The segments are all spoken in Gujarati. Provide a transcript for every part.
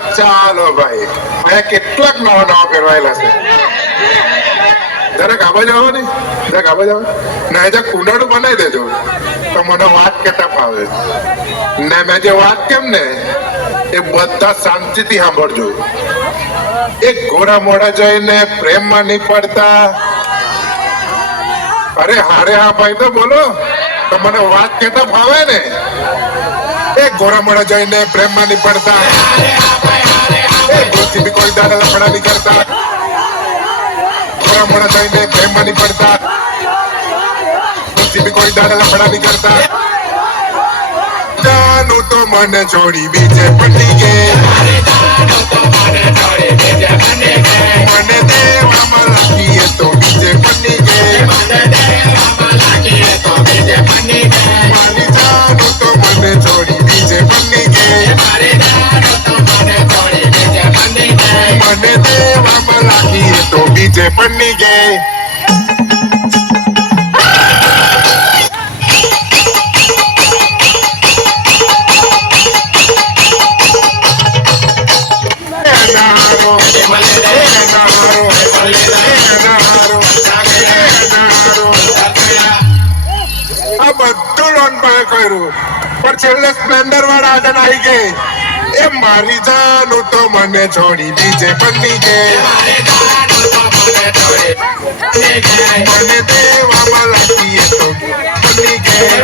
ચાલો ભાઈ અહીંયા કેટલાક નવા નવા પહેરવાયેલા છે જરાક આવા જાઓ ને જરાક આવા જાઓ ને હજા કુંડાળું બનાવી દેજો તો મને વાત કેતા ફાવે ને મેં જે વાત કેમ ને એ બધા શાંતિથી સાંભળજો એક ઘોડા મોડા જઈને પ્રેમમાં નહીં પડતા અરે હારે હા ભાઈ તો બોલો તો મને વાત કેતા ફાવે ને એક ઘોડા મોડા જઈને પ્રેમમાં નહીં પડતા એક ગોથી બી કોઈ દાડા લફડા નહીં કરતા ઘોડા મોડા જઈને પ્રેમમાં નહીં પડતા ગોથી બી કોઈ દાડા લફડા નહીં કરતા જાનું તો મને છોડી બીજે પડી ગે મને દેવામાં લાગીએ તો બીજે પડી ગે મારી જાનું તો મને છોડી બીજે પડી ગે મને દેવામાં લાગીએ તો બીજે પડી ગે પણ છેલ્લે સ્પ્લેન્ડર વાળા આગળ આવી ગઈ એ મારી જાનું તો મને છોડી બીજે બની ગઈ મને દેવામાં લાગીએ તો બની ગઈ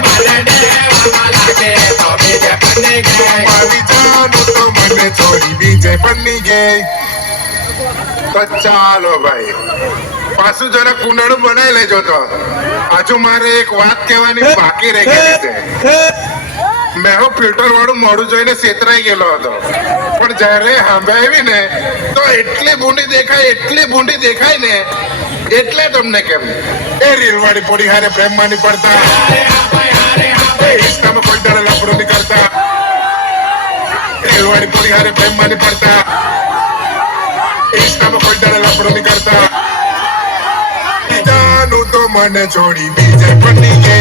મારી જાનું તો મને છોડી બીજે બની ગઈ તો ચાલો ભાઈ પાછું જરા કુંડાળું બનાવી લેજો તો હજુ મારે એક વાત કહેવાની બાકી રહી ગઈ છે મેં ફિલ્ટર વાળું મોડું જોઈને છેતરાઈ ગયેલો હતો પણ જયારે સાંભળાવી ને તો એટલી ભૂંડી દેખાય ને એટલે તમને કેમ એ રીલવાળી પોડી હારે પ્રેમમાં નહીં પડતા એ ઇન્સ્ટામાં કોઈ દાડે લફડો નહીં કરતા રીલવાળી પોડી હારે પ્રેમમાં નહીં પડતા ઇન્સ્ટામાં કોઈ દાડે લફડો નહીં કરતા જાનું તો મને છોડી બીજે પડી ગે